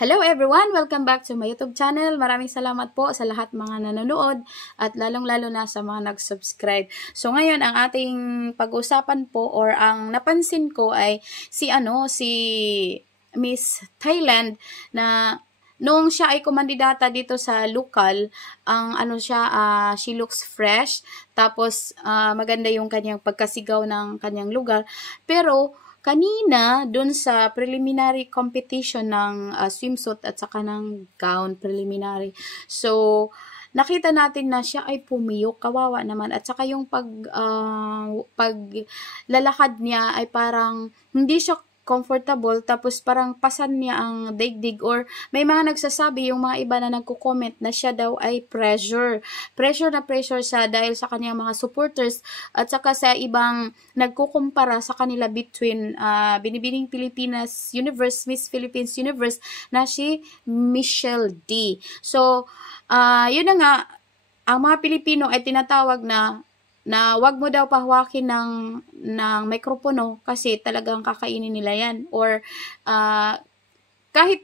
Hello everyone! Welcome back to my YouTube channel. Maraming salamat po sa lahat mga nanonood at lalong-lalo na sa mga nag-subscribe. So ngayon ang ating pag-usapan po or ang napansin ko ay si Miss Thailand na noong siya ay kumandidata dito sa lokal, ang she looks fresh, tapos maganda yung kanyang pagkasigaw ng kanyang lugar. Pero kanina, dun sa preliminary competition ng swimsuit at saka ng gown preliminary. So, nakita natin na siya ay pumiyok, kawawa naman. At saka yung paglalakad niya ay parang hindi siya comfortable, tapos parang pasan niya ang daigdig, or may mga nagsasabi, yung mga iba na nagko-comment na siya daw ay pressure siya dahil sa kanyang mga supporters at saka sa ibang nagkukumpara sa kanila between Binibining Pilipinas Universe, Miss Philippines Universe na si Michelle D. So, yun na nga, ang mga Pilipino ay tinatawag na wag mo daw pahawakin ng mikropono kasi talagang kakainin nila yan. Or kahit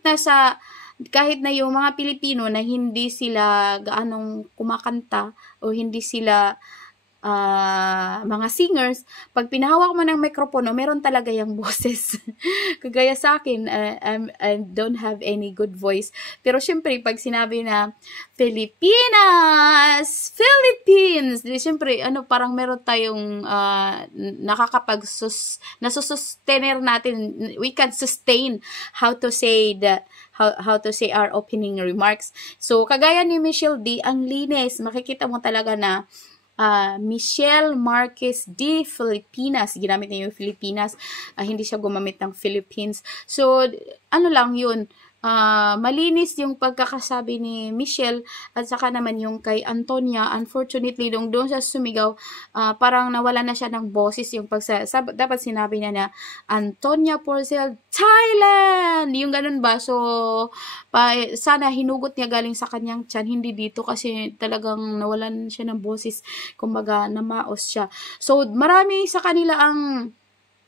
na yung mga Pilipino na hindi sila gaanong kumakanta o hindi sila mga singers, pag pinahawak mo ng mikropono, meron talaga yung boses. Kagaya sa akin, I don't have any good voice. Pero syempre, pag sinabi na Philippines, syempre, parang meron tayong nasusustainer natin. We can sustain how to say our opening remarks. So, kagaya ni Michelle D, ang linis. Makikita mo talaga na Michelle Marquez D. Filipinas. Ginamit niya yung Filipinas. Hindi siya gumamit ng Philippines. So, lang yun. Malinis yung pagkakasabi ni Michelle at saka naman yung kay Antonia. Unfortunately, doon siya sumigaw, parang nawala na siya ng boses yung dapat sinabi niya na Antonia Porcel, Thailand! Yung ganun ba? So, sana hinugot niya galing sa kanyang tiyan, hindi dito kasi talagang nawalan siya ng boses. Kumbaga, namaos siya. So, marami sa kanila ang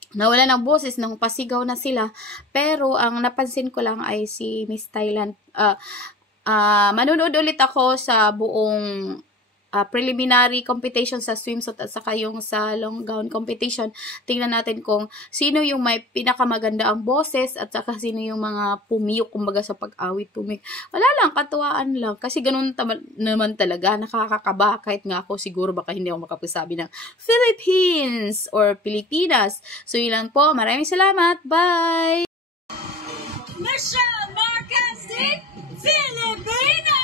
nawala ng boses nang pasigaw na sila. Pero ang napansin ko lang ay si Miss Thailand. Manonood ulit ako sa buong preliminary competition sa swimsuit at saka yung sa long gown competition. Tingnan natin kung sino yung may pinakamaganda ang boses at saka sino yung mga pumiyok, kumbaga sa pag-awit pumiyok. Wala lang, katuwaan lang. Kasi ganun naman talaga, nakakakaba. Kahit nga ako siguro baka hindi ako makapasabi ng Philippines or Pilipinas. So yun lang po. Maraming salamat. Bye! Michelle Marquez, Philippines!